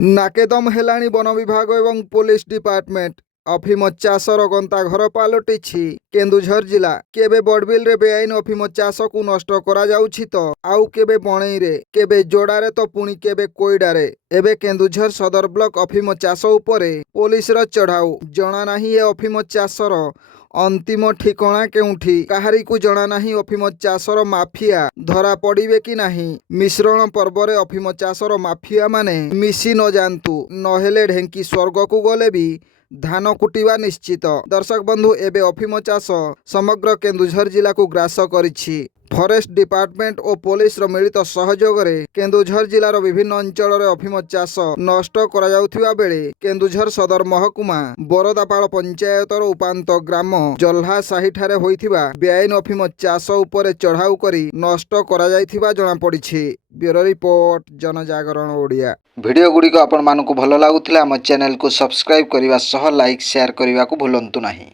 नाकेदम हेलाणी one विभाग एवं police department अफिम चाषर Ganta घर पालटिछि। केन्दुझर जिला केबे बड़बिल रे बेआईन अफिम चाष को नष्ट करा जाउछि तो आउ केबे बणई रे केबे जोड़ारे तो पुणी केबे कोइडारे एबे केन्दुझर सदर ब्लॉक अफिम चाष उपरे पुलिस र चढ़ाऊ जना नाही। ए अफिम चाषर अंतिम ठिकणा केउठी काहारी को जना नाही। अफिम चाषर माफिया धरा पड़िबे कि नाही। मिश्रण पर्व रे अफिम चाषर माफिया माने मिसी न जानतु नहेले ढेंकी स्वर्ग को गले भी धान कुटिवा निश्चित। दर्शक बंधु एबे अफिम चाष समग्र केन्दुझर जिला को ग्रास करिछि। फरेस्ट डिपार्टमेंट और पुलिस रो मिलित सहयोग रे केन्दुझर जिलार विभिन्न अंचल रे अफिम चाष नष्ट करा जाउथिबा बेले केन्दुझर सदर महकुमा बरदापाल पंचायतर उपांत ग्राम जल्हा साही ठारे होइथिबा बेआईन अफिम चाष उपरे चढ़ाऊ करी नष्ट करा जाइथिबा जणा पड़िछि। ब्यूरो रिपोर्ट जनजागरण ओडिया। वीडियो गुडी को आपण मानकु भलो लागुथिला हम चैनल को सब्सक्राइब करिवा सह लाइक शेयर करिवा को भूलंतु नाही।